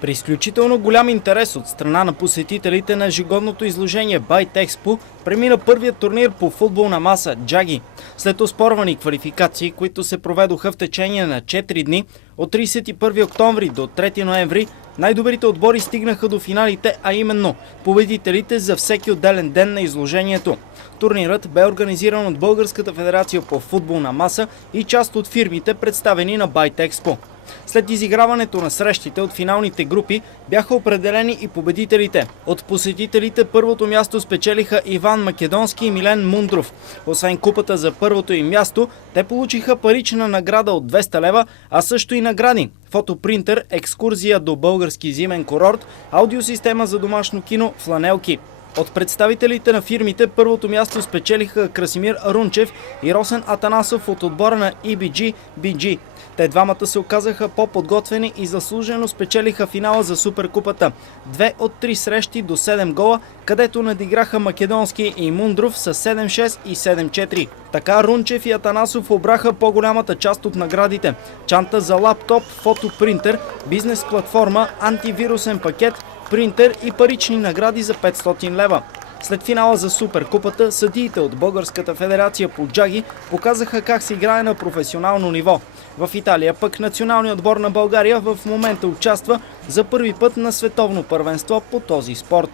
При изключително голям интерес от страна на посетителите на ежегодното изложение Bytexpo премина първият турнир по футболна маса Джаги. След оспорвани квалификации, които се проведоха в течение на 4 дни, от 31 октомври до 3 ноември, най-добрите отбори стигнаха до финалите, а именно победителите за всеки отделен ден на изложението. Турнирът бе организиран от Българската федерация по футболна маса и част от фирмите, представени на Bytexpo. След изиграването на срещите от финалните групи бяха определени и победителите. От посетителите първото място спечелиха Иван Македонски и Милен Мундров. Освен купата за първото им място, те получиха парична награда от 200 лева, а също и награди: фотопринтер, екскурзия до български зимен курорт, аудиосистема за домашно кино, фланелки. От представителите на фирмите първото място спечелиха Красимир Рунчев и Росен Атанасов от отбора на EBG BG. Те двамата се оказаха по-подготвени и заслужено спечелиха финала за Суперкупата. 2 от 3 срещи до 7 гола, където надиграха Македонски и Мундров с 7-6 и 7-4. Така Рунчев и Атанасов обраха по-голямата част от наградите: чанта за лаптоп, фотопринтер, бизнес платформа, антивирусен пакет, принтер и парични награди за 500 лева. След финала за Суперкупата, съдиите от Българската федерация по джаги показаха как се играе на професионално ниво. В Италия пък националният отбор на България в момента участва за първи път на световно първенство по този спорт.